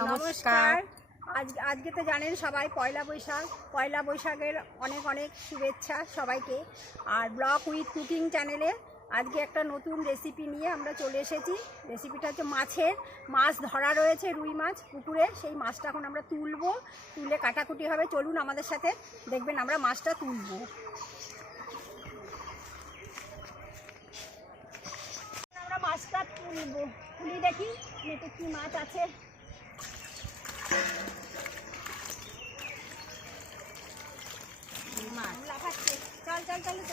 নমস্কার। আজ আজকে তো জানেন সবাই পয়লা বৈশাখ। পয়লা বৈশাখের অনেক অনেক শুভেচ্ছা সবাইকে। আর ব্লক উইথ কুকিং চ্যানেলে আজকে একটা নতুন রেসিপি নিয়ে আমরা চলে এসেছি। রেসিপিটা হচ্ছে মাছের। মাছ ধরা রয়েছে, রুই মাছ পুকুরে। সেই মাছটা এখন আমরা তুলবো। তুলে কাটাকুটি হবে। চলুন আমাদের সাথে দেখবেন আমরা মাছটা তুলবো। আমরা মাছটা তুলবো। তুলি দেখি নেটে কি মাছ আছে। চল চল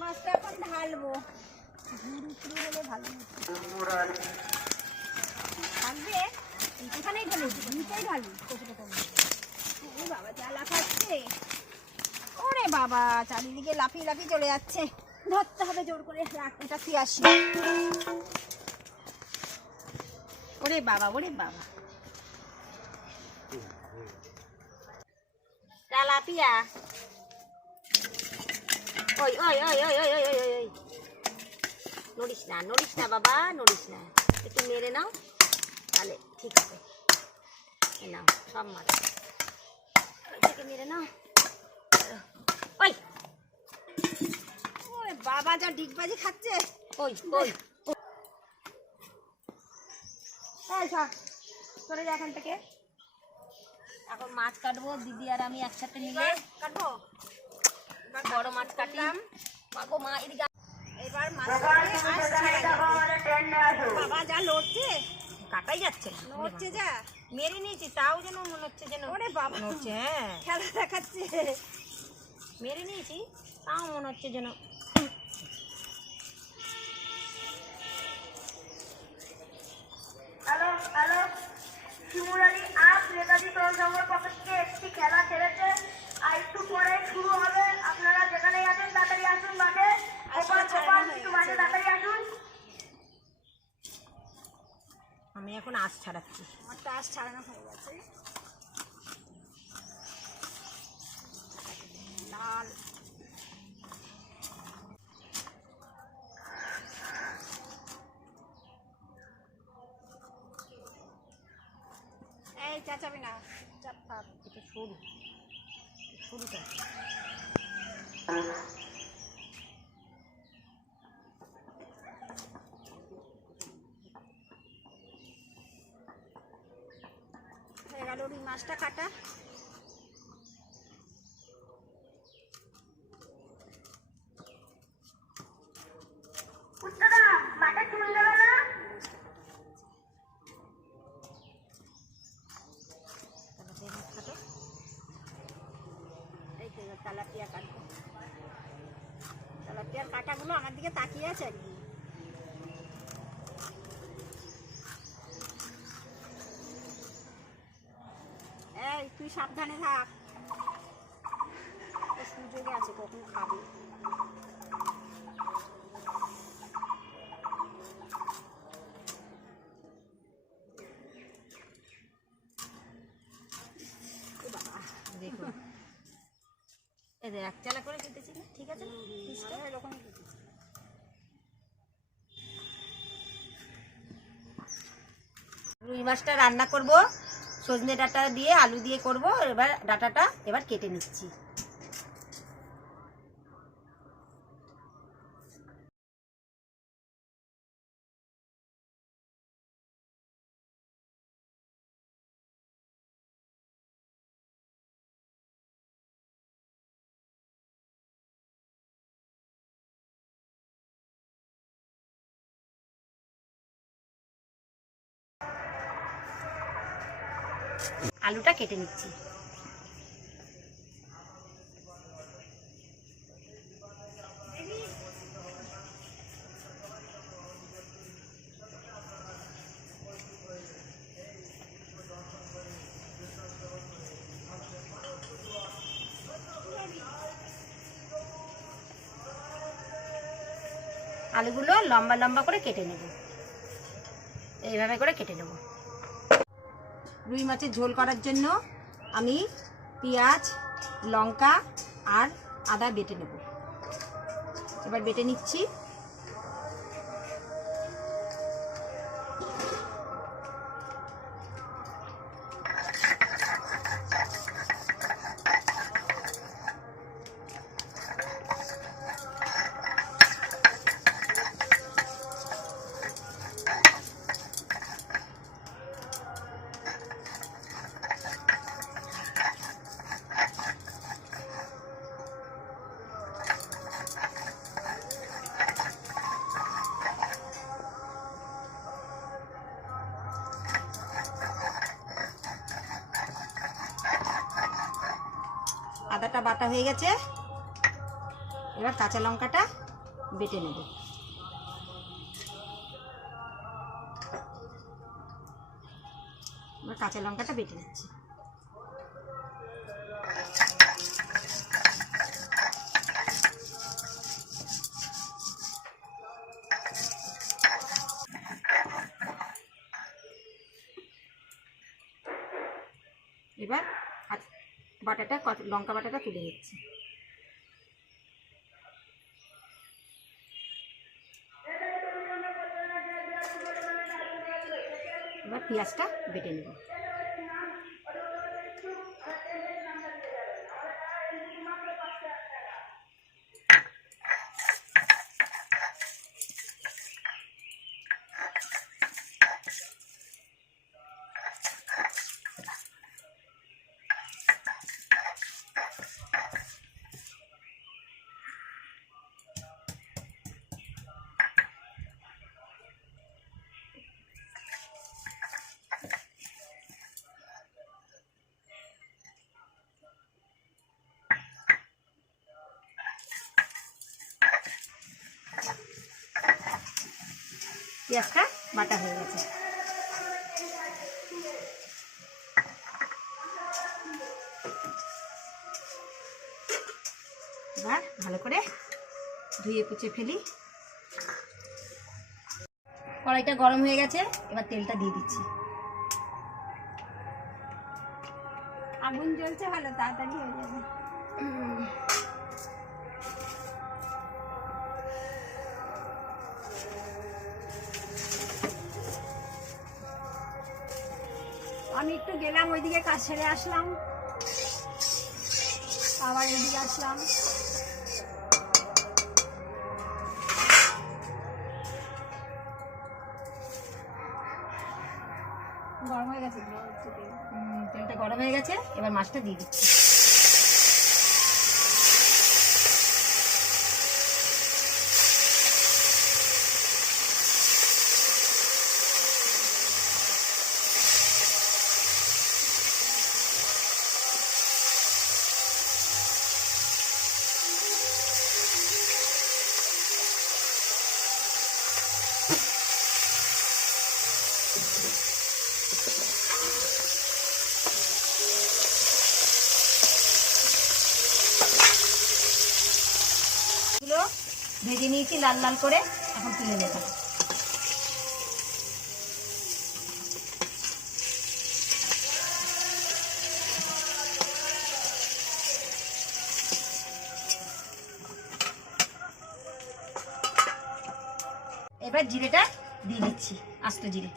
মাছটা এখন ঢালবো। হলে ভালো থাকবে এখানেই ঢালি নিচেই ওরে বাবা, চারিদিকে লাফিয়ে লাফিয়ে চলে যাচ্ছে। ধরতে হবে জোর করে। রাখ, এটা আসি ওরে বাবা ওরে বাবা। তেলাপিয়া ওই ওই ওই ওই ওই ওই ওই ওই। না, নড়িস না বাবা, নড়িস না। একটু মেরে নাও। তাহলে ঠিক আছে। নাও, সব মাছ মেরে নাও। ওই। ওই বাবা যা ডিগবাজি খাচ্ছে। ওই ওই। সর যা এখান থেকে। এখন মাছ কাটবো দিদি আর আমি একসাথে মিলে। কাটবো। বড় মাছ কাটলাম মাগো মা এদিকে আ- এবার মাছ বাবা যা লড়ছে। কাটাই যাচ্ছে। না নড়ছে যা। মেরে নিয়েছি তাও যেন মনে হচ্ছে যেন ওরে বাবা। হচ্ছে হ্যাঁ। খেলা দেখাচ্ছে। মেরে নিয়েছি তাও মনে হচ্ছে যেন হ্যালো হ্যালো শিমুরালি আপ নেতাজি তরুণ সংঘের পক্ষ থেকে একটি খেলা ছেড়েছে আর একটু পরে শুরু হবে আপনারা যেখানেই আছেন তাড়াতাড়ি আসুন মাঠে ওপার ওপার একটু মাঠে তাড়াতাড়ি আসুন আমি এখন আশ ছাড়াচ্ছি আমার টাস ছাড়ানো হয়ে গেছে লাল এই চাচাবি না। চাপ থাক। এটা সরু। সরুটা। গেল ওই মাছটা কাটা উত্তরা মাঠে চুল দেবে না তাহলে সেই মাছ কাটো এই তো তেলাপিয়া কাটবো তেলাপিয়ার কাটাগুলো আমার দিকে তাকিয়ে আছে একদিন এই তুই সাবধানে থাক। সুযোগে আছে কখন খাবে। দেখো এদের এক চালা করে কেটেছি ঠিক আছে? না পিসটা? রুই মাছটা রান্না করব। সজনে ডাটা দিয়ে, আলু দিয়ে করব। এবার ডাটাটা এবার কেটে নিচ্ছি। আলুটা কেটে নিচ্ছি। আলুগুলো লম্বা লম্বা করে কেটে নেব। এইভাবে করে কেটে নেব। রুই মাছের ঝোল করার জন্য আমি পেঁয়াজ, লঙ্কা আর আদা বেটে নেব। এবার বেটে নিচ্ছি। আদাটা বাটা হয়ে গেছে। এবার কাঁচা লঙ্কাটা বেটে নেব। এবার কাঁচা লঙ্কাটা বেটে নিচ্ছি। লঙ্কা বাটাটা তুলে নিচ্ছি। এবার পেঁয়াজটা বেটে নেব। পেঁয়াজটা বাটা হয়ে গেছে। এবার ভালো করে ধুয়ে কুচে ফেলি। কড়াইটা গরম হয়ে গেছে, এবার তেলটা দিয়ে দিচ্ছি। আগুন জ্বলছে ভালো, তাড়াতাড়ি হয়ে যাবে। একটু গেলাম, ওইদিকে কাজ সেরে আসলাম। আবার এদিকে আসলাম। গরম হয়ে গেছে? তেলটা গরম হয়ে গেছে, এবার মাছটা দিয়ে দিচ্ছি। ভেজে নিয়েছি লাল লাল করে এখন তুলে নেব। এবার জিরেটা দিয়ে দিচ্ছি আস্ত জিরে।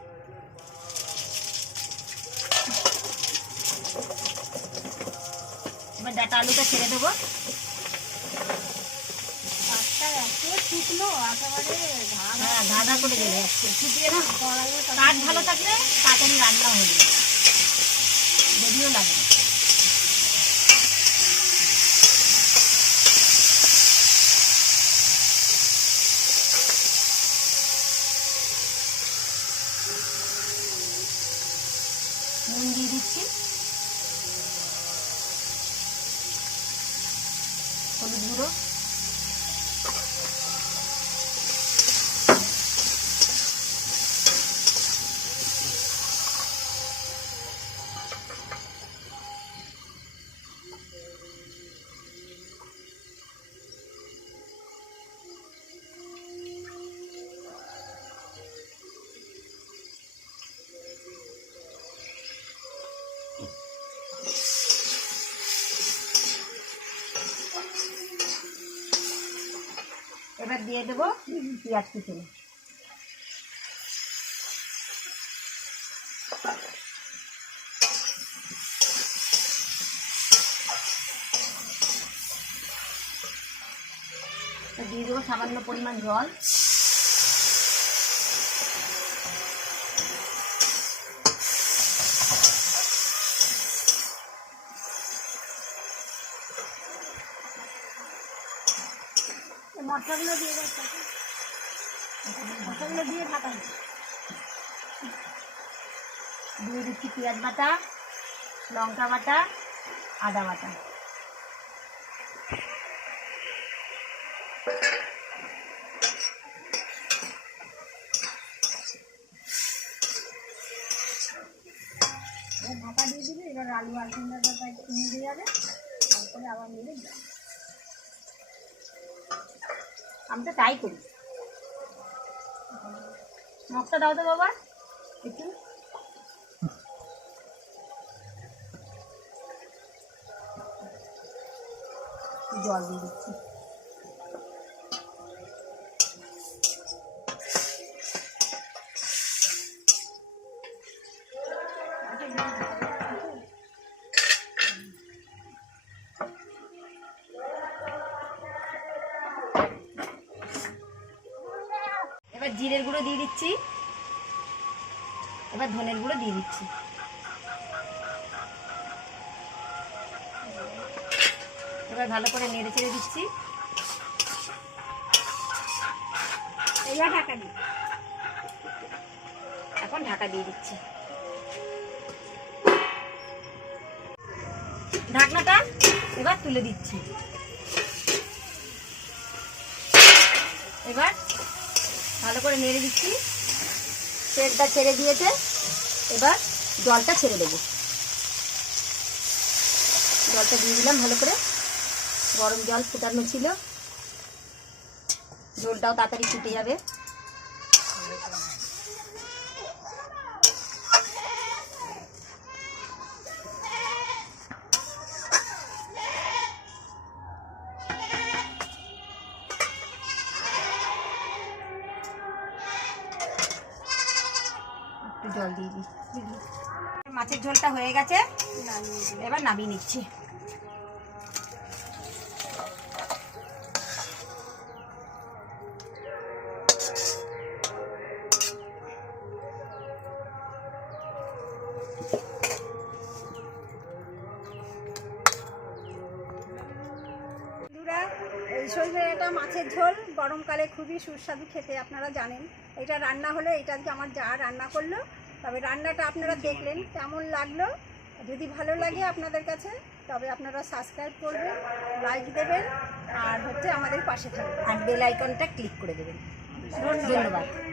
ডাটা আলুটা ছেড়ে দেবো। হ্যাঁ ধাঁধা করে দেবে কাঠ ভালো থাকলে তাড়াতাড়ি রান্না হয়ে যাবে এবার দিয়ে দেবো পেঁয়াজ কুচুনো। দিয়ে দেবো সামান্য পরিমাণ জল। মশলাগুলো দিয়ে তাতে। মশলাগুলো দিয়ে ঢাকা দিয়ে দিচ্ছি পেঁয়াজ বাটা, লঙ্কা বাটা, আদা বাটা ঢাকা দিয়ে দিবি এবার আলু কুমড়াটা একটু যাবে, তারপরে আবার মিলে যাবে আমি তো তাই করি। নকশা দাও তো বাবা একটু। জল দিয়ে দিচ্ছি। এবার ভালো করে নেড়ে চেড়ে দিচ্ছি। এবার ঢাকা দিই এখন ঢাকা দিয়ে দিচ্ছি। ঢাকনাটা এবার তুলে দিচ্ছি। এবার ভালো করে নেড়ে দিচ্ছি। তেলটা ছেড়ে দিয়েছে। এবার জলটা ছেড়ে দেবো। জলটা দিয়ে দিলাম ভালো করে। গরম জল ফুটানো ছিল। জলটাও তাড়াতাড়ি ফুটে যাবে। একটু জল দিয়ে দিই। মাছের ঝোলটা হয়ে গেছে। এবার নামিয়ে নিচ্ছি। সজনে এটা মাছের ঝোল। গরমকালে খুবই সুস্বাদু খেতে, আপনারা জানেন। এটা রান্না হলে, এটা আজকে আমার যা রান্না করল, তবে রান্নাটা আপনারা দেখলেন, কেমন লাগল। যদি ভালো লাগে আপনাদের কাছে, তবে আপনারা সাবস্ক্রাইব করবেন লাইক দেবেন, আর হচ্ছে আমাদের পাশে থাকবেন। আর বেল আইকনটা ক্লিক করে দেবেন। ধন্যবাদ।